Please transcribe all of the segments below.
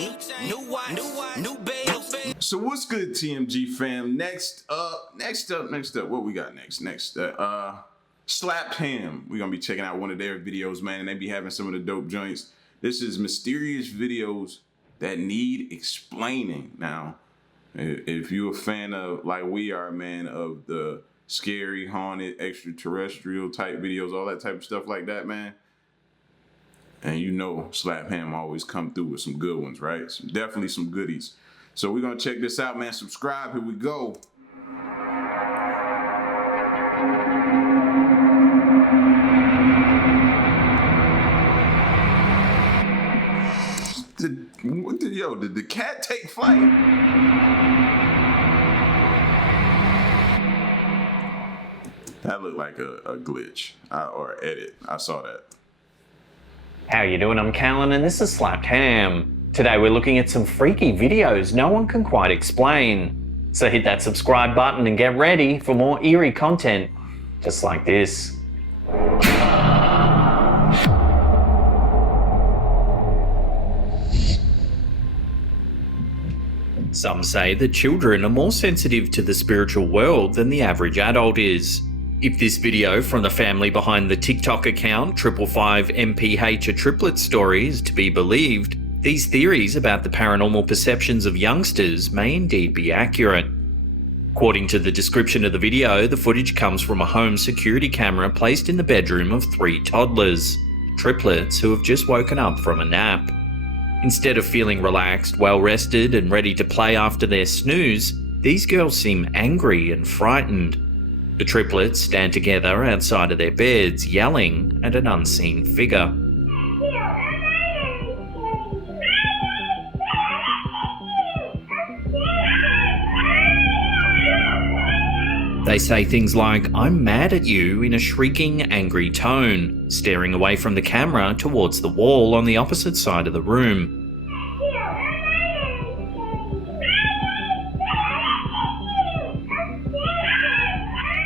new watch, new bells. So what's good, TMG fam? Next up, what we got next? Slapped Ham. We're gonna be checking out one of their videos, man, and they be having some of the dope joints. This is mysterious videos that need explaining. Now, if you're a fan of, like we are, man, of the scary, haunted, extraterrestrial type videos, all that type of stuff like that, man, and you know Slapped Ham always come through with some good ones, right? Definitely some goodies. So we're gonna check this out, man. Subscribe, here we go. Did the cat take flight? That looked like a glitch or edit. I saw that. How you doing? I'm Callan and this is Slapped Ham. Today we're looking at some freaky videos no one can quite explain. So hit that subscribe button and get ready for more eerie content just like this. Some say that children are more sensitive to the spiritual world than the average adult is. If this video from the family behind the TikTok account 555MPH a Triplet Story is to be believed, these theories about the paranormal perceptions of youngsters may indeed be accurate. According to the description of the video, the footage comes from a home security camera placed in the bedroom of 3 toddlers, triplets who have just woken up from a nap. Instead of feeling relaxed, well-rested and ready to play after their snooze, these girls seem angry and frightened. The triplets stand together outside of their beds, yelling at an unseen figure. They say things like, "I'm mad at you," in a shrieking, angry tone, staring away from the camera towards the wall on the opposite side of the room.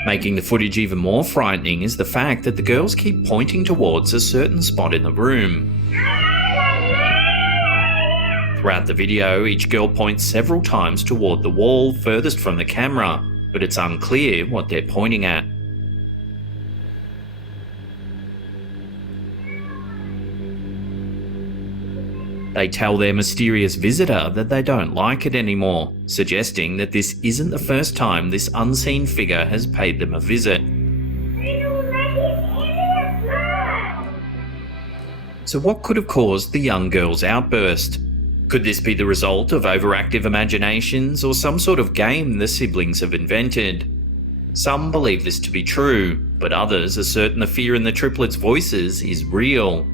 Making the footage even more frightening is the fact that the girls keep pointing towards a certain spot in the room. Throughout the video, each girl points several times toward the wall furthest from the camera, but it's unclear what they're pointing at. They tell their mysterious visitor that they don't like it anymore, suggesting that this isn't the first time this unseen figure has paid them a visit. So what could have caused the young girl's outburst? Could this be the result of overactive imaginations or some sort of game the siblings have invented? Some believe this to be true, but others are certain the fear in the triplets' voices is real.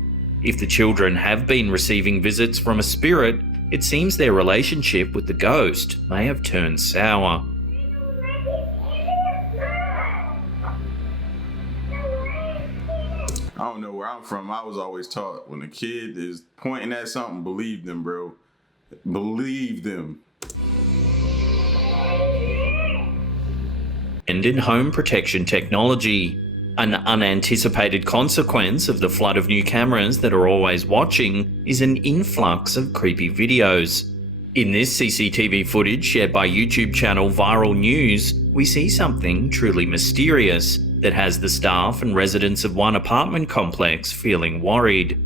If the children have been receiving visits from a spirit, it seems their relationship with the ghost may have turned sour. I don't know where I'm from. I was always taught when a kid is pointing at something, believe them, bro. Believe them. And in home protection technology, an unanticipated consequence of the flood of new cameras that are always watching is an influx of creepy videos. In this CCTV footage shared by YouTube channel Viral News, we see something truly mysterious that has the staff and residents of one apartment complex feeling worried.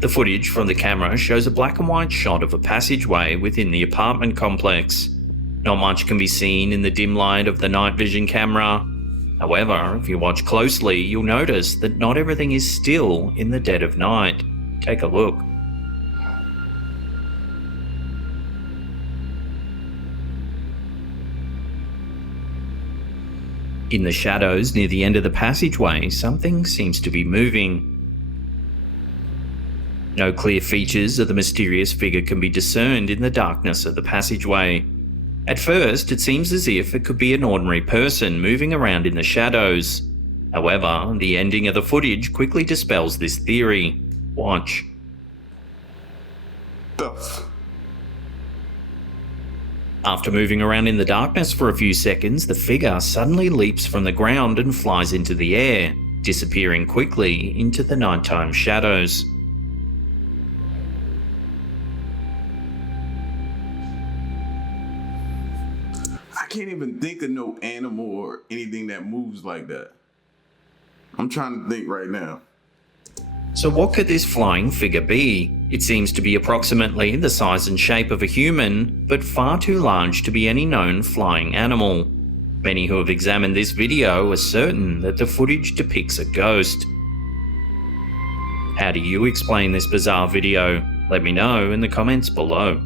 The footage from the camera shows a black and white shot of a passageway within the apartment complex. Not much can be seen in the dim light of the night vision camera. However, if you watch closely, you'll notice that not everything is still in the dead of night. Take a look. In the shadows near the end of the passageway, something seems to be moving. No clear features of the mysterious figure can be discerned in the darkness of the passageway. At first, it seems as if it could be an ordinary person moving around in the shadows. However, the ending of the footage quickly dispels this theory. Watch. After moving around in the darkness for a few seconds, the figure suddenly leaps from the ground and flies into the air, disappearing quickly into the nighttime shadows. can't even think of no animal or anything that moves like that. I'm trying to think right now. So what could this flying figure be? It seems to be approximately the size and shape of a human, but far too large to be any known flying animal. Many who have examined this video are certain that the footage depicts a ghost. How do you explain this bizarre video? Let me know in the comments below.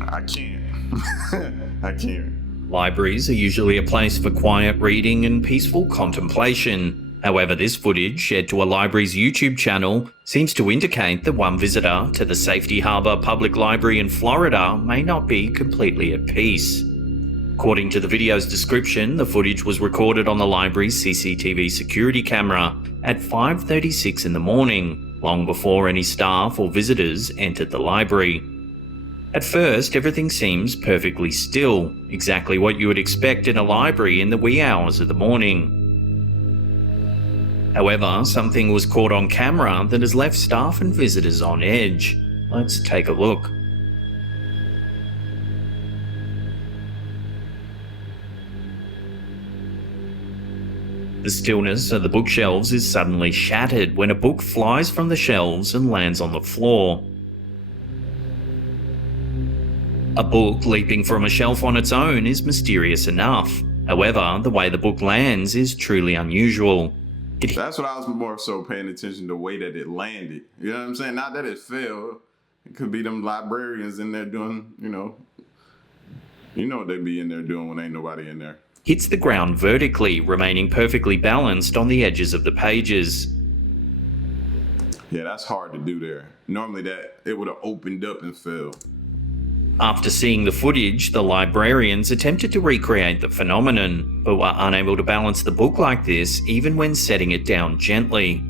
I can't. I can't. Libraries are usually a place for quiet reading and peaceful contemplation. However, this footage shared to a library's YouTube channel seems to indicate that one visitor to the Safety Harbor Public Library in Florida may not be completely at peace. According to the video's description, the footage was recorded on the library's CCTV security camera at 5:36 in the morning, long before any staff or visitors entered the library. At first, everything seems perfectly still, exactly what you would expect in a library in the wee hours of the morning. However, something was caught on camera that has left staff and visitors on edge. Let's take a look. The stillness of the bookshelves is suddenly shattered when a book flies from the shelves and lands on the floor. A book leaping from a shelf on its own is mysterious enough. However, the way the book lands is truly unusual. That's what I was more so paying attention to, the way that it landed. You know what I'm saying? Not that it fell. It could be them librarians in there doing, you know what they be in there doing when ain't nobody in there. Hits the ground vertically, remaining perfectly balanced on the edges of the pages. Yeah, that's hard to do there. Normally it would have opened up and fell. After seeing the footage, the librarians attempted to recreate the phenomenon, but were unable to balance the book like this even when setting it down gently.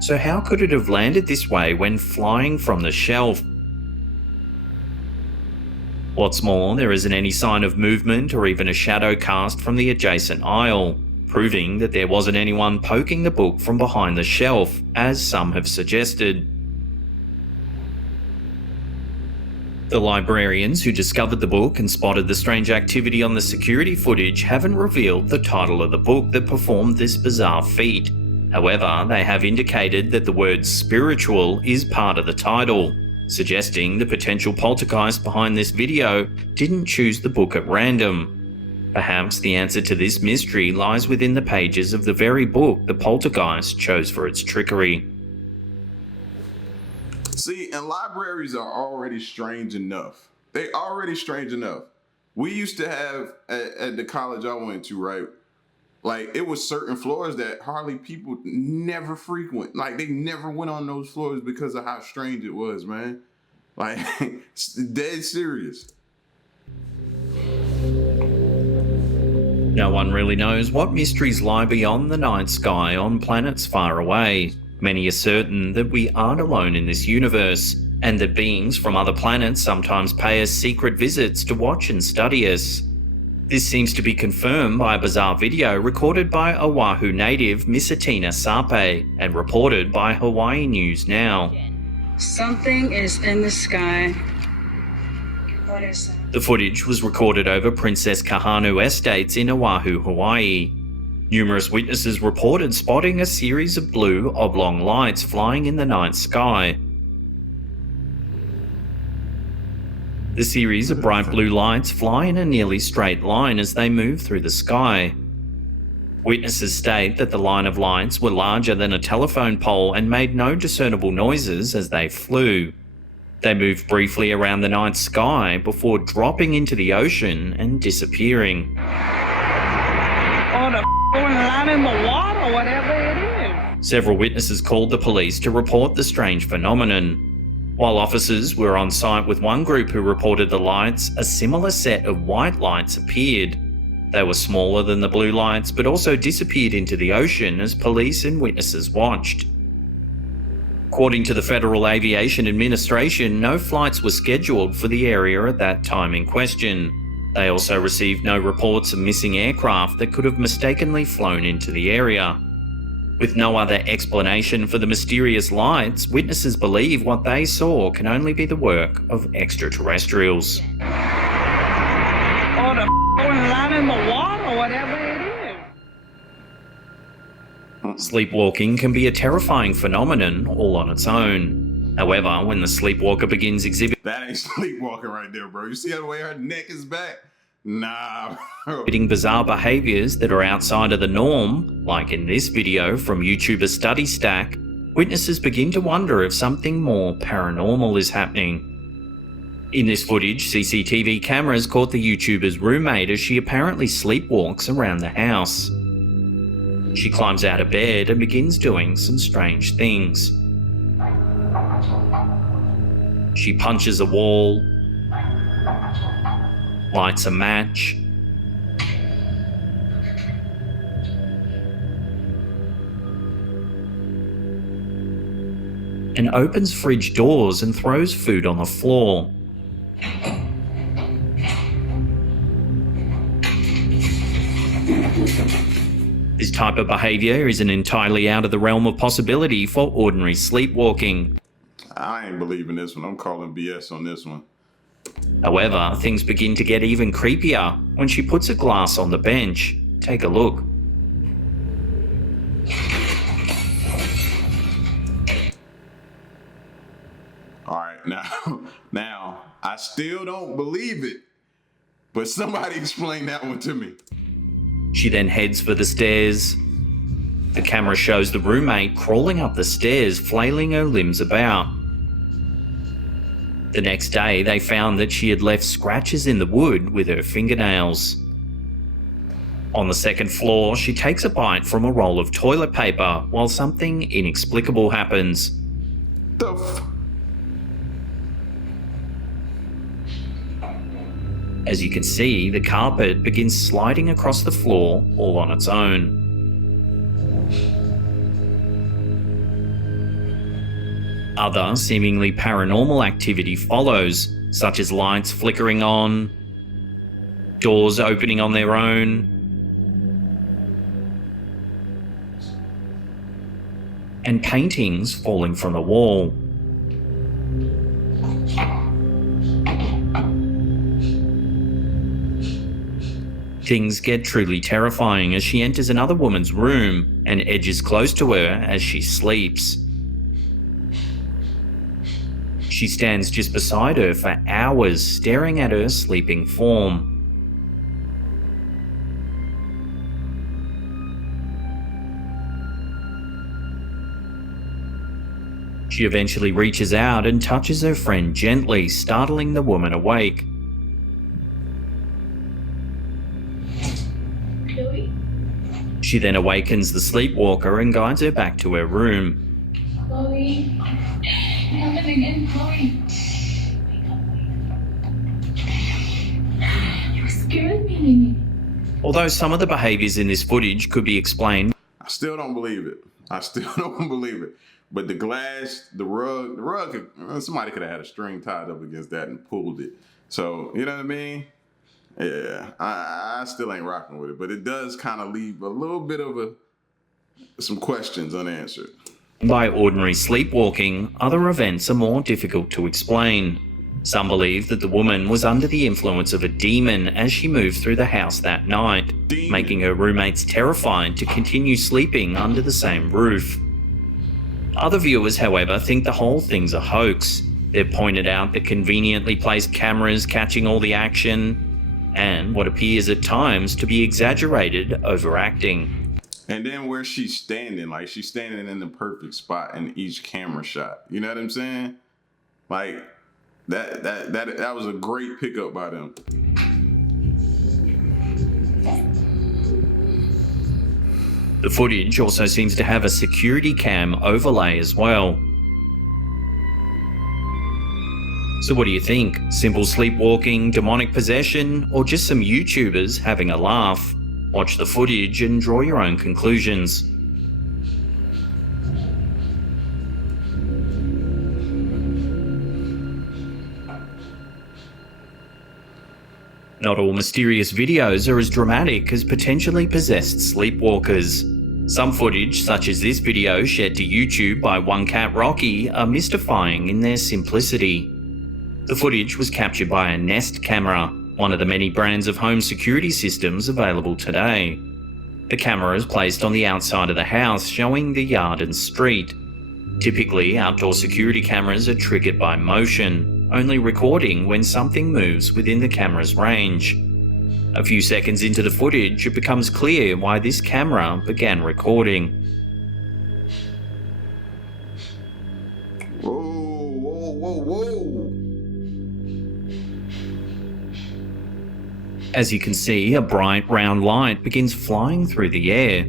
So how could it have landed this way when flying from the shelf? What's more, there isn't any sign of movement or even a shadow cast from the adjacent aisle, proving that there wasn't anyone poking the book from behind the shelf, as some have suggested. The librarians who discovered the book and spotted the strange activity on the security footage haven't revealed the title of the book that performed this bizarre feat. However, they have indicated that the word spiritual is part of the title, suggesting the potential poltergeist behind this video didn't choose the book at random. Perhaps the answer to this mystery lies within the pages of the very book the poltergeist chose for its trickery. See, and libraries are already strange enough. They already strange enough. We used to have at the college I went to, right? Like, it was certain floors that hardly people never frequent. Like, they never went on those floors because of how strange it was, man. Like, dead serious. No one really knows what mysteries lie beyond the night sky on planets far away. Many are certain that we aren't alone in this universe, and that beings from other planets sometimes pay us secret visits to watch and study us. This seems to be confirmed by a bizarre video recorded by Oahu native Misatina Sape and reported by Hawaii News Now. Something is in the sky. What is that? The footage was recorded over Princess Kahanu Estates in Oahu, Hawaii. Numerous witnesses reported spotting a series of blue, oblong lights flying in the night sky. The series of bright blue lights fly in a nearly straight line as they move through the sky. Witnesses state that the line of lights were larger than a telephone pole and made no discernible noises as they flew. They moved briefly around the night sky before dropping into the ocean and disappearing. Oh, the line in the water, whatever it is. Several witnesses called the police to report the strange phenomenon. While officers were on site with one group who reported the lights, a similar set of white lights appeared. They were smaller than the blue lights, but also disappeared into the ocean as police and witnesses watched. According to the Federal Aviation Administration, no flights were scheduled for the area at that time in question. They also received no reports of missing aircraft that could have mistakenly flown into the area. With no other explanation for the mysterious lights, witnesses believe what they saw can only be the work of extraterrestrials. Or the line in the water, whatever it is. Sleepwalking can be a terrifying phenomenon all on its own. However, when the sleepwalker begins exhibiting That ain't sleepwalking right there, bro. You see the way her neck is back? Nah, bro. bizarre behaviours that are outside of the norm, like in this video from YouTuber Study Stack, witnesses begin to wonder if something more paranormal is happening. In this footage, CCTV cameras caught the YouTuber's roommate as she apparently sleepwalks around the house. She climbs out of bed and begins doing some strange things. She punches a wall, lights a match, and opens fridge doors and throws food on the floor. This type of behaviour isn't entirely out of the realm of possibility for ordinary sleepwalking. I ain't believing this one. I'm calling BS on this one. However, things begin to get even creepier when she puts a glass on the bench. Take a look. All right, now I still don't believe it, but somebody explain that one to me. She then heads for the stairs. The camera shows the roommate crawling up the stairs, flailing her limbs about. The next day, they found that she had left scratches in the wood with her fingernails. On the second floor, she takes a bite from a roll of toilet paper while something inexplicable happens. As you can see, the carpet begins sliding across the floor all on its own. Other seemingly paranormal activity follows, such as lights flickering on, doors opening on their own, and paintings falling from the wall. Things get truly terrifying as she enters another woman's room and edges close to her as she sleeps. She stands just beside her for hours, staring at her sleeping form. She eventually reaches out and touches her friend gently, startling the woman awake. She then awakens the sleepwalker and guides her back to her room. Chloe, nothing again, Chloe. You scared me. Although some of the behaviours in this footage could be explained, I still don't believe it. I still don't believe it. But the glass, the rug, somebody could have had a string tied up against that and pulled it. So, you know what I mean? Yeah, I still ain't rocking with it, but it does kind of leave a little bit of some questions unanswered. by ordinary sleepwalking, other events are more difficult to explain. Some believe that the woman was under the influence of a demon as she moved through the house that night, making her roommates terrified to continue sleeping under the same roof. Other viewers, however, think the whole thing's a hoax. They've pointed out the conveniently placed cameras catching all the action, and what appears at times to be exaggerated overacting. And then where she's standing, like she's standing in the perfect spot in each camera shot. You know what I'm saying? Like that was a great pickup by them. The footage also seems to have a security cam overlay as well. So what do you think? Simple sleepwalking, demonic possession, or just some YouTubers having a laugh? Watch the footage and draw your own conclusions. Not all mysterious videos are as dramatic as potentially possessed sleepwalkers. Some footage, such as this video shared to YouTube by One Cat Rocky, are mystifying in their simplicity. The footage was captured by a Nest camera, one of the many brands of home security systems available today. The camera is placed on the outside of the house, showing the yard and street. Typically, outdoor security cameras are triggered by motion, only recording when something moves within the camera's range. A few seconds into the footage, it becomes clear why this camera began recording. Whoa. As you can see, a bright round light begins flying through the air.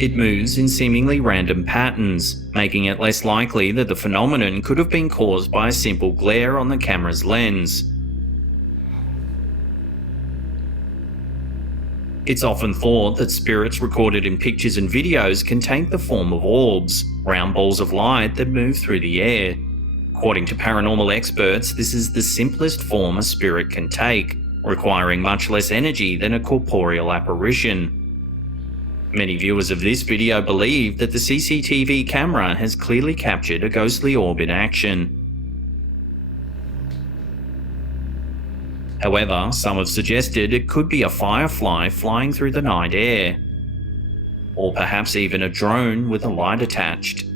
It moves in seemingly random patterns, making it less likely that the phenomenon could have been caused by a simple glare on the camera's lens. It's often thought that spirits recorded in pictures and videos can take the form of orbs, round balls of light that move through the air. According to paranormal experts, this is the simplest form a spirit can take, requiring much less energy than a corporeal apparition. Many viewers of this video believe that the CCTV camera has clearly captured a ghostly orb in action. However, some have suggested it could be a firefly flying through the night air, or perhaps even a drone with a light attached.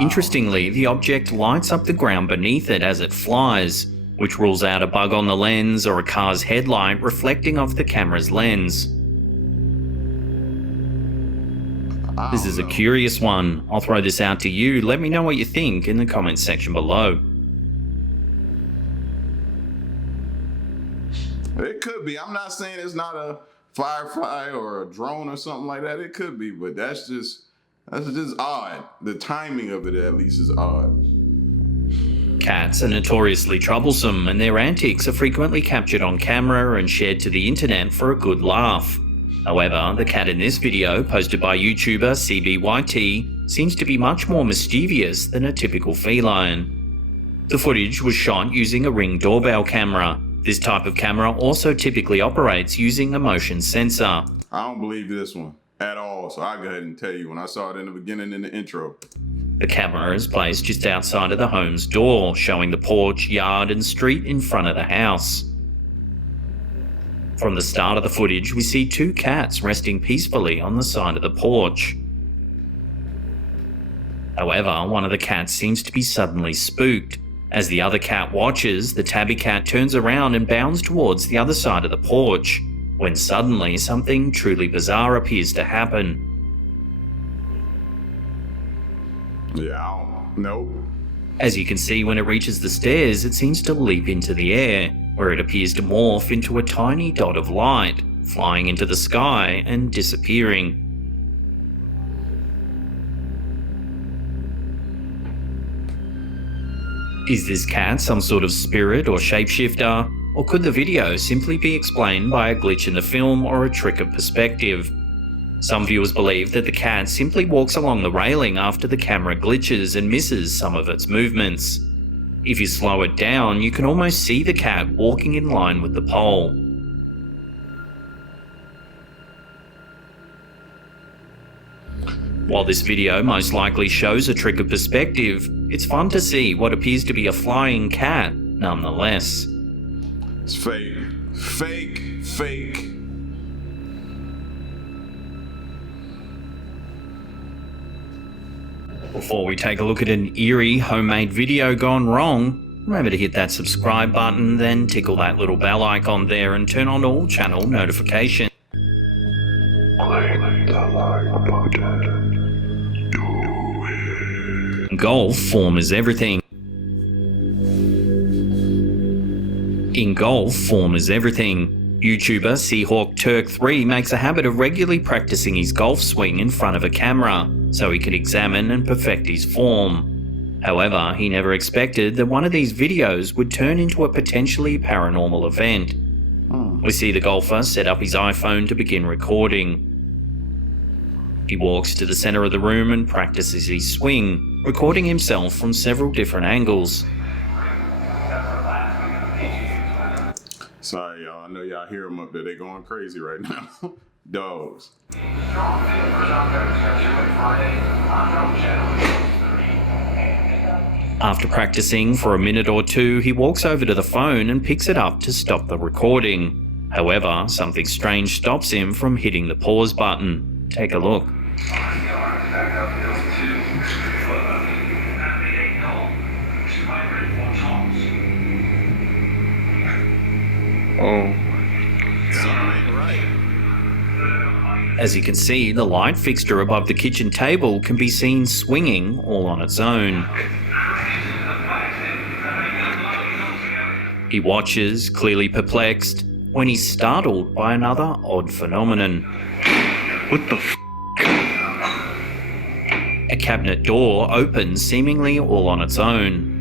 Interestingly, the object lights up the ground beneath it as it flies, which rules out a bug on the lens or a car's headlight reflecting off the camera's lens. This is a curious one. I'll throw this out to you. Let me know what you think in the comments section below. It could be. I'm not saying it's not a firefly or a drone or something like that. It could be, but that's just odd. The timing of it at least is odd. Cats are notoriously troublesome, and their antics are frequently captured on camera and shared to the internet for a good laugh. However, the cat in this video, posted by YouTuber CBYT, seems to be much more mischievous than a typical feline. The footage was shot using a Ring doorbell camera. This type of camera also typically operates using a motion sensor. I don't believe this one at all, so I'll go ahead and tell you when I saw it in the beginning in the intro. The camera is placed just outside of the home's door, showing the porch, yard and street in front of the house. From the start of the footage, we see two cats resting peacefully on the side of the porch. However, one of the cats seems to be suddenly spooked. As the other cat watches, the tabby cat turns around and bounds towards the other side of the porch, when suddenly something truly bizarre appears to happen. Yeah, nope. As you can see, when it reaches the stairs, it seems to leap into the air, where it appears to morph into a tiny dot of light, flying into the sky and disappearing. Is this cat some sort of spirit or shapeshifter, or could the video simply be explained by a glitch in the film or a trick of perspective? Some viewers believe that the cat simply walks along the railing after the camera glitches and misses some of its movements. If you slow it down, you can almost see the cat walking in line with the pole. While this video most likely shows a trick of perspective, it's fun to see what appears to be a flying cat nonetheless. It's fake. Fake. Before we take a look at an eerie homemade video gone wrong, remember to hit that subscribe button, then tickle that little bell icon there and turn on all channel notifications. Click the like button. Golf, form is everything. In golf, form is everything. YouTuber Seahawk Turk 3 makes a habit of regularly practicing his golf swing in front of a camera, so he can examine and perfect his form. However, he never expected that one of these videos would turn into a potentially paranormal event. We see the golfer set up his iPhone to begin recording. He walks to the center of the room and practices his swing, recording himself from several different angles. Sorry, y'all. I know y'all hear them up there. They going crazy right now. Dogs. After practicing for a minute or two, he walks over to the phone and picks it up to stop the recording. However, something strange stops him from hitting the pause button. Take a look. Oh. As you can see, the light fixture above the kitchen table can be seen swinging all on its own. He watches, clearly perplexed, when he's startled by another odd phenomenon. What the f? A cabinet door opens seemingly all on its own.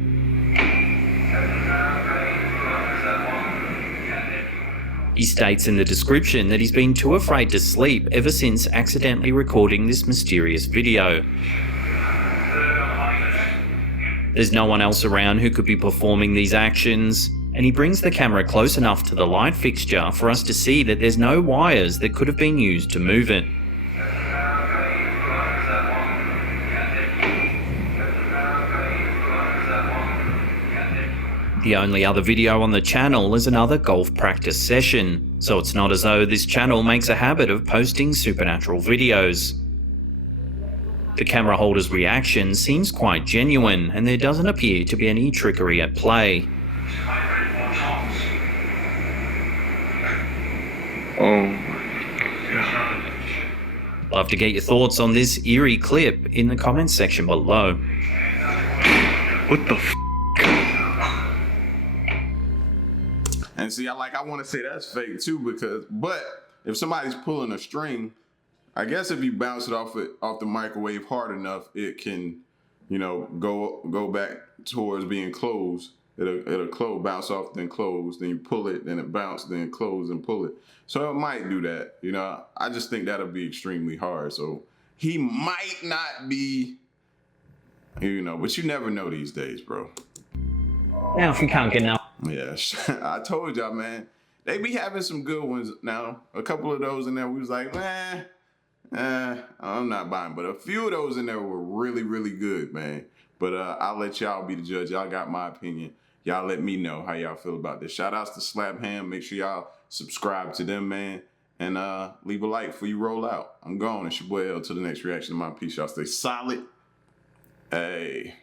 He states in the description that he's been too afraid to sleep ever since accidentally recording this mysterious video. There's no one else around who could be performing these actions, and he brings the camera close enough to the light fixture for us to see that there's no wires that could have been used to move it. The only other video on the channel is another golf practice session, so it's not as though this channel makes a habit of posting supernatural videos. The camera holder's reaction seems quite genuine, and there doesn't appear to be any trickery at play. Oh. Love to get your thoughts on this eerie clip in the comments section below. What the f? And see, I want to say that's fake too, but if somebody's pulling a string, I guess if you bounce it off the microwave hard enough, it can, go back towards being closed. It'll bounce off, then close, then you pull it, then it bounce, then close and pull it. So it might do that. I just think that'll be extremely hard. So he might not be, but you never know these days, bro. Now, if you can't get enough. Yeah, I told y'all, man. They be having some good ones now. A couple of those in there, we was like, I'm not buying. But a few of those in there were really, really good, man. But I'll let y'all be the judge. Y'all got my opinion. Y'all let me know how y'all feel about this. Shout outs to Slap Ham. Make sure y'all subscribe to them, man. And leave a like before you roll out. I'm gone. It's your boy L. Till the next reaction. My peace. Y'all stay solid. Hey.